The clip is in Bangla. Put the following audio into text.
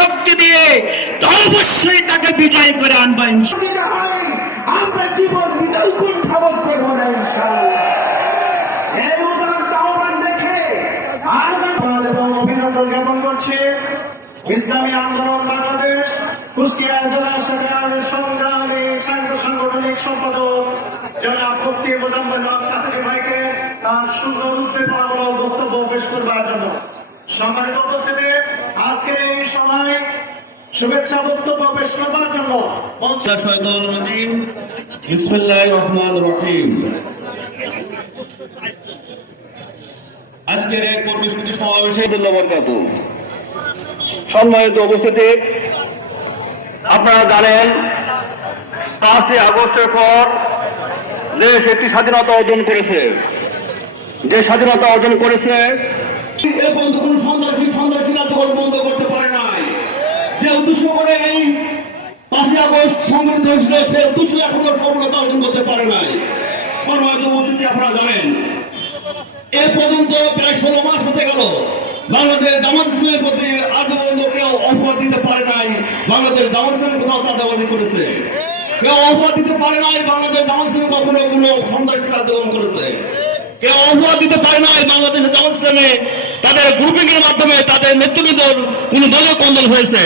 শক্তি দিয়ে অবশ্যই তাকে বিজয় করে আনব আমরা জীবন না ইসলামী আন্দোলন বাংলাদেশ, কুষ্টিয়া জেলা সাংঘ সাংগঠনিক সম্পাদক জনাব মোজাম্মেল ভাইকে তার সুন্দর উদ্দীপনামূলক বক্তব্য পেশ করবার জন্য। সম্মানিত উপস্থিতি, আজকের এই শুভেচ্ছা বক্তব্য পেশ করবার জন্য মঞ্চে শয়তানুর রাজিম বিসমিল্লাহির রহমানির রহিম। আজকের এই কর্মসূচি সমাবেশে সম্মানিত উপস্থিতি আপনারা জানেন পাঁচই আগস্টের পর দেশ একটি স্বাধীনতা অর্জন করেছে। যে স্বাধীনতা অর্জন করেছে এবং কোন সন্ত্রাসী সন্ত্রাসী কার্যক্রম বন্ধ করতে উদ্দেশ্য করে এই পাঁচই আগস্ট সংগঠিত হয়েছিল, সে এখনও সফলতা অর্জন করতে পারে নাই। কর্মরত আপনারা জানেন। এ পর্যন্ত প্রায় ষোলো মাস হতে গেল। বাংলাদেশ জামাত ইসলামের প্রতি আজ পর্যন্ত কেউ অপবাদ দিতে পারে নাই। বাংলাদেশ জামাত ইসলামের কোথাও চাঁদাবাজি করেছে। কেউ অপবাদ দিতে পারে নাই, বাংলাদেশ জামাত ইসলামে কখনো কোনো সন্ত্রাসী কার্যক্রম করেছে। কেউ অপবাদ দিতে পারে নাই, বাংলাদেশ জামাত ইসলামে তাদের গ্রুপিং এর মাধ্যমে তাদের নেতৃবৃন্দর কোন দলীয় কন্দল হয়েছে।